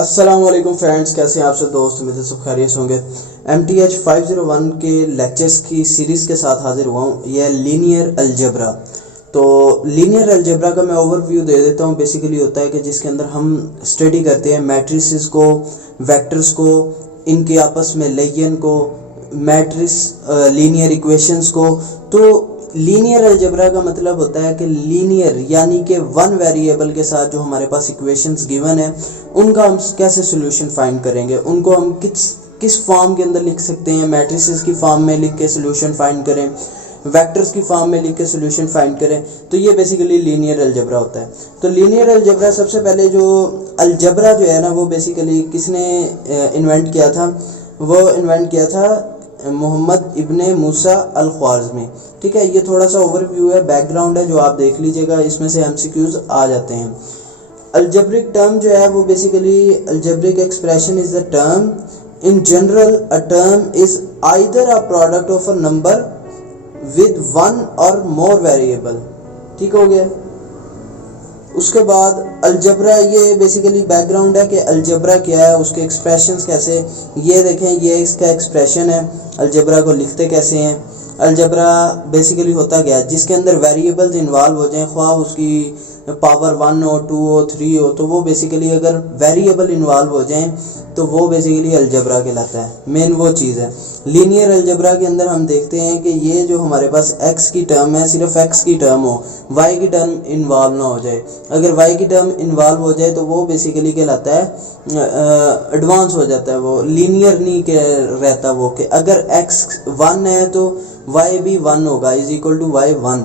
अस्सलाम वालेकुम फ्रेंड्स, कैसे हैं आप सब दोस्त। उम्मीद है सब खैरियत होंगे। MTH 501 के लेक्चर्स की सीरीज़ के साथ हाजिर हुआ हूँ। यह लीनियर अलजेब्रा। तो लीनियर अलजेब्रा का मैं ओवरव्यू दे देता हूँ। बेसिकली होता है कि जिसके अंदर हम स्टडी करते हैं मैट्रिसेस को, वेक्टर्स को, इनके आपस में लेयन को, मैट्रिस लीनियर इक्वेशंस को। तो लीनियर अलजेब्रा का मतलब होता है कि लीनियर यानी कि वन वेरिएबल के साथ जो हमारे पास इक्वेशंस गिवन है उनका हम कैसे सोल्यूशन फाइंड करेंगे, उनको हम किस फॉर्म के अंदर लिख सकते हैं। मैट्रिसेस की फॉर्म में लिख के सोल्यूशन फाइंड करें, वेक्टर्स की फॉर्म में लिख के सोल्यूशन फाइंड करें। तो ये बेसिकली लीनियर अलजेब्रा होता है। तो लीनियर अलजेब्रा सबसे पहले जो अलजेब्रा जो है ना वो बेसिकली किसने इन्वेंट किया था, वो इन्वेंट किया था मोहम्मद इब्ने मूसा अल ख्वारिज़मी। ठीक है, ये थोड़ा सा ओवरव्यू है, बैकग्राउंड है जो आप देख लीजिएगा, इसमें से MCQs आ जाते हैं। अलजेब्रिक टर्म जो है वो basically algebraic expression is the term in general a term is either a product of a number with one और मोर वेरिएबल। ठीक हो गया। उसके बाद अलजेब्रा, ये बेसिकली बैकग्राउंड है कि अलजेब्रा क्या है, उसके एक्सप्रेशंस कैसे। ये देखें, ये इसका एक्सप्रेशन है। अलजेब्रा को लिखते कैसे हैं। अलजेब्रा बेसिकली होता क्या है, जिसके अंदर वेरिएबल्स इन्वॉल्व हो जाएं, ख्वाह उसकी पावर 1 हो, 2 हो, 3 हो, तो वो बेसिकली अगर वेरिएबल इन्वॉल्व हो जाएं तो वो बेसिकली अलजेब्रा कहलाता है। मेन वो चीज़ है। लीनियर अलजेब्रा के अंदर हम देखते हैं कि ये जो हमारे पास x की टर्म है, सिर्फ x की टर्म हो, y की टर्म इन्वॉल्व ना हो जाए। अगर y की टर्म इन्वॉल्व हो जाए तो वो बेसिकली कहलाता है एडवांस हो जाता है, वो लीनियर नहीं रहता वो, कि अगर x 1 है तो y भी 1 होगा, इज इक्वल टू y 1।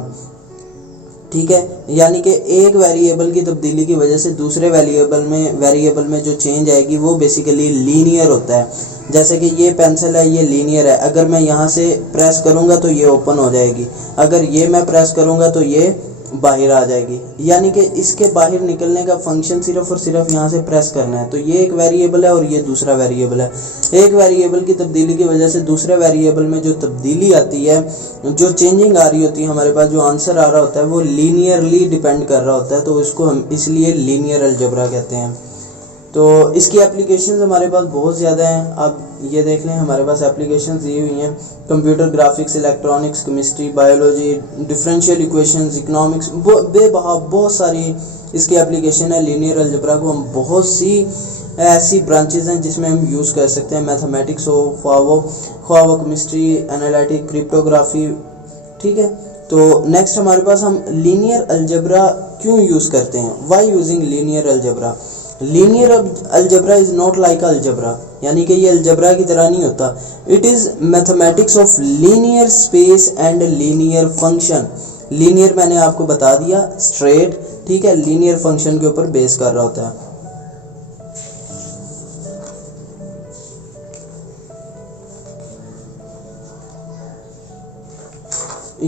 ठीक है, यानी कि एक वेरिएबल की तब्दीली की वजह से दूसरे वेरिएबल में जो चेंज आएगी वो बेसिकली लीनियर होता है। जैसे कि ये पेंसिल है, ये लीनियर है, अगर मैं यहाँ से प्रेस करूँगा तो ये ओपन हो जाएगी, अगर ये मैं प्रेस करूँगा तो ये बाहर आ जाएगी। यानी कि इसके बाहर निकलने का फंक्शन सिर्फ और सिर्फ यहाँ से प्रेस करना है। तो ये एक वेरिएबल है और ये दूसरा वेरिएबल है। एक वेरिएबल की तब्दीली की वजह से दूसरे वेरिएबल में जो तब्दीली आती है, जो चेंजिंग आ रही होती है, हमारे पास जो आंसर आ रहा होता है वो लीनियरली डिपेंड कर रहा होता है। तो इसको हम इसलिए लीनियर अलजेब्रा कहते हैं। तो इसकी एप्लीकेशंस हमारे पास बहुत ज़्यादा हैं। आप ये देख लें, हमारे पास एप्लीकेशंस दी हुई हैं, computer graphics, electronics, chemistry, biology, differential equations, economics, बहुत सारी इसकी एप्लीकेशन है। लीनियर अलजेब्रा को हम बहुत सी ऐसी ब्रांचेस हैं जिसमें हम यूज़ कर सकते हैं। मैथमेटिक्स हो, ख्वाह वो केमिस्ट्री, एनालिटिक, क्रिप्टोग्राफी। ठीक है, तो नेक्स्ट हमारे पास हम लीनियर अलजेब्रा क्यों यूज़ करते हैं, why using linear algebra. Linear algebra is not like algebra, यानी कि ये अलजेब्रा की तरह नहीं होता। It is mathematics of linear space and linear function. Linear मैंने आपको बता दिया, स्ट्रेट। ठीक है, लीनियर फंक्शन के ऊपर बेस कर रहा होता है।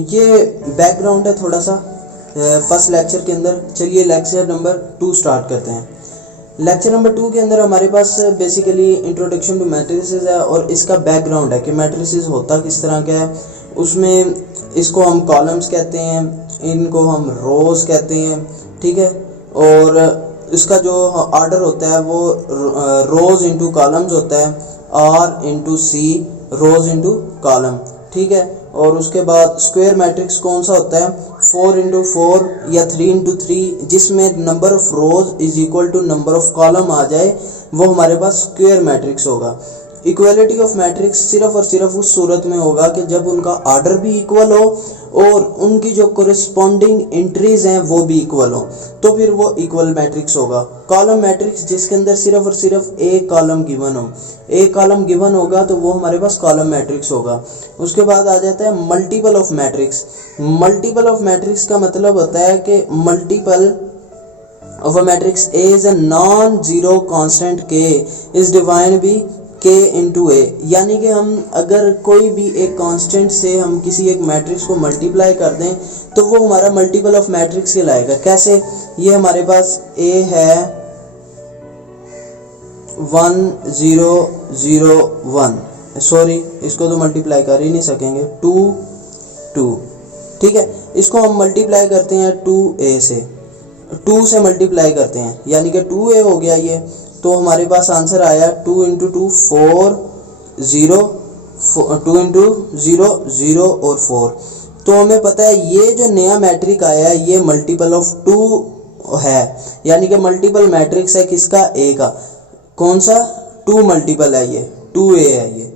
ये बैकग्राउंड है थोड़ा सा फर्स्ट लेक्चर के अंदर। चलिए लेक्चर नंबर 2 स्टार्ट करते हैं। लेक्चर नंबर 2 के अंदर हमारे पास बेसिकली इंट्रोडक्शन टू मैट्रिसेस है और इसका बैकग्राउंड है कि मैट्रिसेस होता किस तरह का है। उसमें इसको हम कॉलम्स कहते हैं, इनको हम रोज कहते हैं। ठीक है, और इसका जो ऑर्डर होता है वो रोज इंटू कॉलम्स होता है, R इंटू C, रोज इंटू कॉलम। ठीक है, और उसके बाद स्क्वायर मैट्रिक्स कौन सा होता है, 4 इंटू 4 या 3 इंटू 3, जिसमें number of rows is equal to number of column आ जाए, वो हमारे पास स्क्वायर मैट्रिक्स होगा। इक्वलिटी ऑफ मैट्रिक्स सिर्फ और सिर्फ उस सूरत में होगा कि जब उनका ऑर्डर भी इक्वल हो और उनकी जो कोरिस्पॉन्डिंग एंट्रीज हैं वो भी इक्वल हो, तो फिर वो इक्वल मैट्रिक्स होगा। कॉलम मैट्रिक्स जिसके अंदर सिर्फ और सिर्फ एक कॉलम गिवन हो, एक कॉलम गिवन होगा तो वो हमारे पास कॉलम मैट्रिक्स होगा। उसके बाद आ जाता है multiple of matrix. Multiple of matrix का मतलब होता है कि multiple of a matrix A is a non zero constant k is defined by k into A. यानी कि हम अगर कोई भी एक कांस्टेंट से हम किसी एक मैट्रिक्स को मल्टीप्लाई कर दें तो वो हमारा मल्टीपल ऑफ मैट्रिक्स कहलाएगा। कैसे, ये हमारे पास a है 1 0 0 1, सॉरी इसको तो मल्टीप्लाई कर ही नहीं सकेंगे, 2 2। ठीक है, इसको हम मल्टीप्लाई करते हैं 2a से, 2 से मल्टीप्लाई करते हैं, यानी कि 2a हो गया ये। तो हमारे पास आंसर आया 2 इंटू 2 4, 0, 2 इंटू 0 0 और 4। तो हमें पता है ये जो नया मैट्रिक आया है ये मल्टीपल ऑफ 2 है, यानी कि मल्टीपल मैट्रिक्स है किसका, ए का। कौन सा, 2 मल्टीपल है ये, 2a है ये,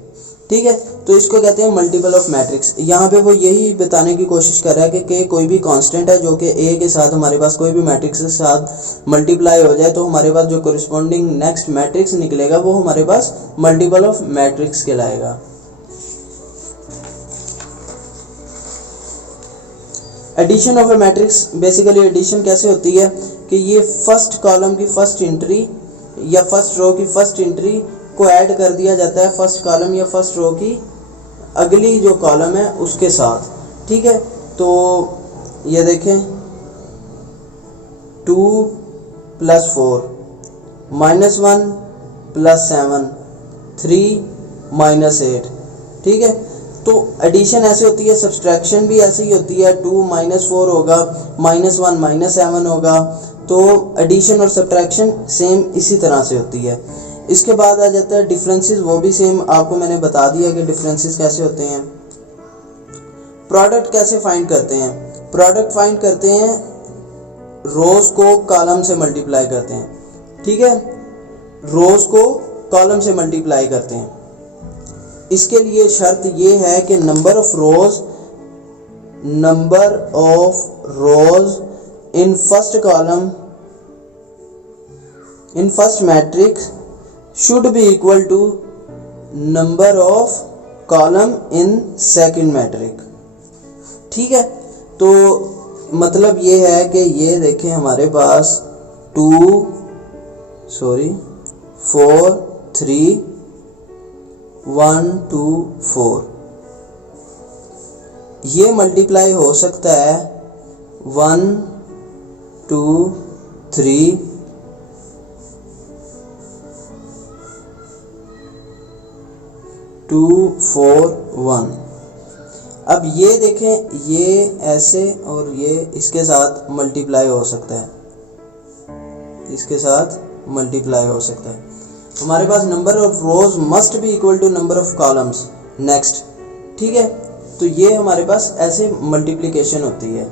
ठीक है। तो इसको कहते हैं मल्टीपल ऑफ मैट्रिक्स। यहाँ पे वो यही बताने की कोशिश कर रहा है कि कोई भी कांस्टेंट है जो कि ए के साथ हमारे पास कोई भी मैट्रिक्स के साथ मल्टीप्लाई हो जाए तो हमारे पास जो कोरिस्पॉन्डिंग नेक्स्ट मैट्रिक्स निकलेगा वो हमारे पास मल्टीपल ऑफ मैट्रिक्स कहलाएगा। Addition of a matrix, basically addition कैसे होती है कि ये फर्स्ट कॉलम की फर्स्ट एंट्री या फर्स्ट रो की फर्स्ट एंट्री को ऐड कर दिया जाता है फर्स्ट कॉलम या फर्स्ट रो की अगली जो कॉलम है उसके साथ, ठीक है। तो ये देखें 2 + 4 -1 + 7 3 - 8, ठीक है। तो एडिशन ऐसे होती है, सब्सट्रैक्शन भी ऐसे ही होती है, 2 - 4 होगा, -1 - 7 होगा। तो एडिशन और सब्ट्रैक्शन सेम इसी तरह से होती है। इसके बाद आ जाता है डिफरेंसेस, वो भी सेम आपको मैंने बता दिया कि डिफरेंसेस कैसे होते हैं। प्रोडक्ट कैसे फाइंड करते हैं, प्रोडक्ट फाइंड करते हैं रोज को कॉलम से मल्टीप्लाई करते हैं, ठीक है। रोज को कॉलम से मल्टीप्लाई करते हैं। इसके लिए शर्त ये है कि number of rose in first column in first matrix should be equal to number of column in second matrix, ठीक है। तो मतलब ये है कि ये देखें हमारे पास 4 3 1 2 4 ये मल्टीप्लाई हो सकता है 1 2 3 2 4 1। अब ये देखें ये ऐसे और ये इसके साथ मल्टीप्लाई हो सकता है, इसके साथ मल्टीप्लाई हो सकता है। हमारे पास number of rows must be equal to number of columns next, ठीक है। तो ये हमारे पास ऐसे मल्टीप्लिकेशन होती है।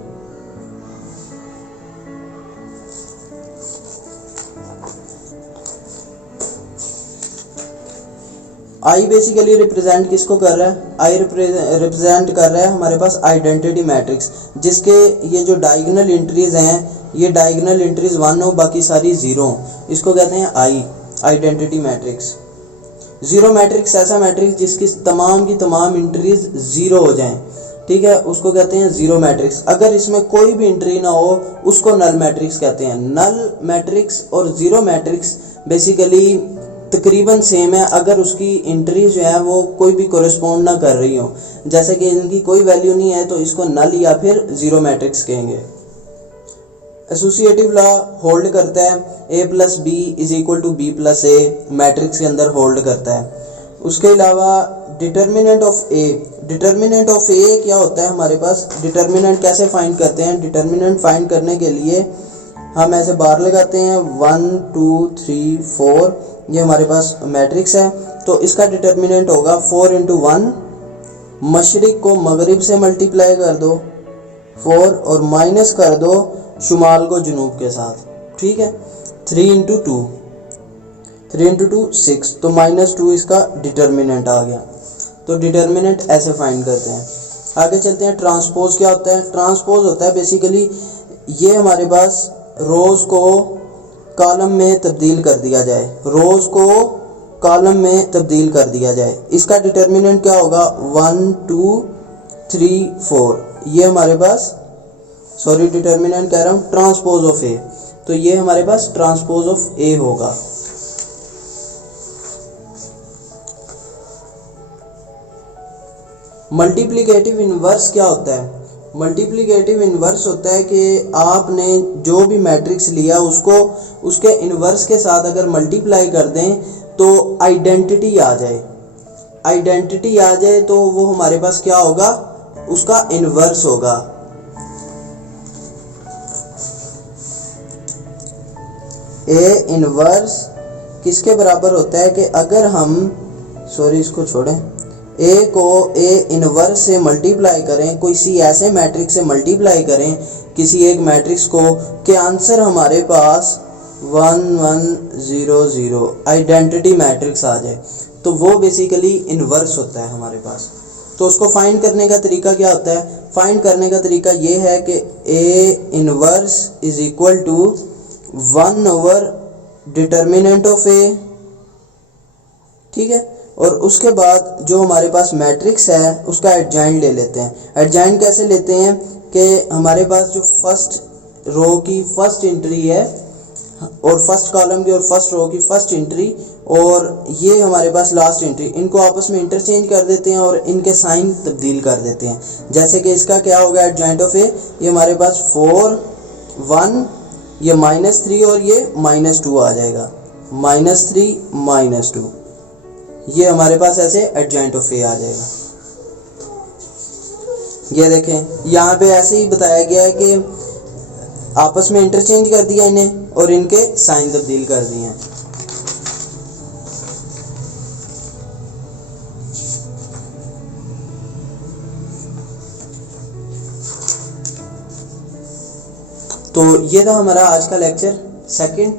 आई बेसिकली रिप्रेजेंट किसको कर रहा है, आई रिप्रेजेंट कर रहा है हमारे पास आइडेंटिटी मैट्रिक्स, जिसके ये जो डायगोनल एंट्रीज हैं ये डायगोनल एंट्रीज 1 हो बाकी सारी 0 हो, इसको कहते हैं आई, आइडेंटिटी मैट्रिक्स। 0 मैट्रिक्स ऐसा मैट्रिक्स जिसकी तमाम की तमाम एंट्रीज 0 हो जाएं, ठीक है, उसको कहते हैं 0 मैट्रिक्स। अगर इसमें कोई भी एंट्री ना हो उसको नल मैट्रिक्स कहते हैं। नल मैट्रिक्स और 0 मैट्रिक्स बेसिकली तकरीबन सेम है अगर उसकी एंट्री जो है वो कोई भी कोरिस्पोंड ना कर रही हो, जैसे कि इनकी कोई वैल्यू नहीं है तो इसको नल या फिर 0 मैट्रिक्स कहेंगे। एसोसिएटिव लॉ होल्ड करता है a + b = b + a, matrix के अंदर होल्ड करता है। उसके अलावा determinant of a, determinant of a क्या होता है हमारे पास, डिटर्मिनेंट कैसे फाइंड करते हैं, डिटर्मिनेंट फाइंड करने के लिए हम ऐसे बार लगाते हैं 1 2 3 4, ये हमारे पास मैट्रिक्स है। तो इसका डिटर्मिनेंट होगा 4 × 1, मशरिक को मगरिब से मल्टीप्लाई कर दो 4 और माइनस कर दो शुमाल को जुनूब के साथ, ठीक है। 3 × 2 3 × 2 6, तो -2 इसका डिटर्मिनेंट आ गया। तो डिटर्मिनेंट ऐसे फाइंड करते हैं। आगे चलते हैं। ट्रांसपोज क्या होता है, ट्रांसपोज होता है बेसिकली ये हमारे पास रोज को कॉलम में तब्दील कर दिया जाए, रोज को कॉलम में तब्दील कर दिया जाए। इसका डिटर्मिनेंट क्या होगा 1 2 3 4, ये हमारे पास डिटर्मिनेंट कह रहा हूँ ट्रांसपोज ऑफ ए, तो ये हमारे पास ट्रांसपोज ऑफ ए होगा। मल्टीप्लिकेटिव इनवर्स क्या होता है, मल्टीप्लिकेटिव इनवर्स होता है कि आपने जो भी मैट्रिक्स लिया उसको उसके इनवर्स के साथ अगर मल्टीप्लाई कर दें तो आइडेंटिटी आ जाए, आइडेंटिटी आ जाए तो वो हमारे पास क्या होगा, उसका इनवर्स होगा। ए इनवर्स किसके बराबर होता है कि अगर हम इसको छोड़ें, ए को ए इनवर्स से मल्टीप्लाई करें, किसी ऐसे मैट्रिक्स से मल्टीप्लाई करें किसी एक मैट्रिक्स को, के आंसर हमारे पास 1 1 0 0 आइडेंटिटी मैट्रिक्स आ जाए, तो वो बेसिकली इनवर्स होता है हमारे पास। तो उसको फाइंड करने का तरीका क्या होता है? फाइंड करने का तरीका ये है कि A inverse is equal to 1 over determinant of A, ठीक है। और उसके बाद जो हमारे पास मैट्रिक्स है उसका एडजॉइंट ले लेते हैं। एडजॉइंट कैसे लेते हैं कि हमारे पास जो फर्स्ट रो की फर्स्ट एंट्री है और फर्स्ट कॉलम की और फर्स्ट रो की फर्स्ट एंट्री और ये हमारे पास लास्ट एंट्री, इनको आपस में इंटरचेंज कर देते हैं और इनके साइन तब्दील कर देते हैं। जैसे कि इसका क्या होगा एडजॉइंट ऑफ ए, ये हमारे पास 4 1, ये -3 और ये -2 आ जाएगा, -3 -2, ये हमारे पास ऐसे एडजॉइंट ऑफ ए आ जाएगा। ये देखें यहाँ पे ऐसे ही बताया गया है कि आपस में इंटरचेंज कर दिया इन्हें और इनके साइन तब्दील कर दिए हैं। तो ये था हमारा आज का लेक्चर सेकंड।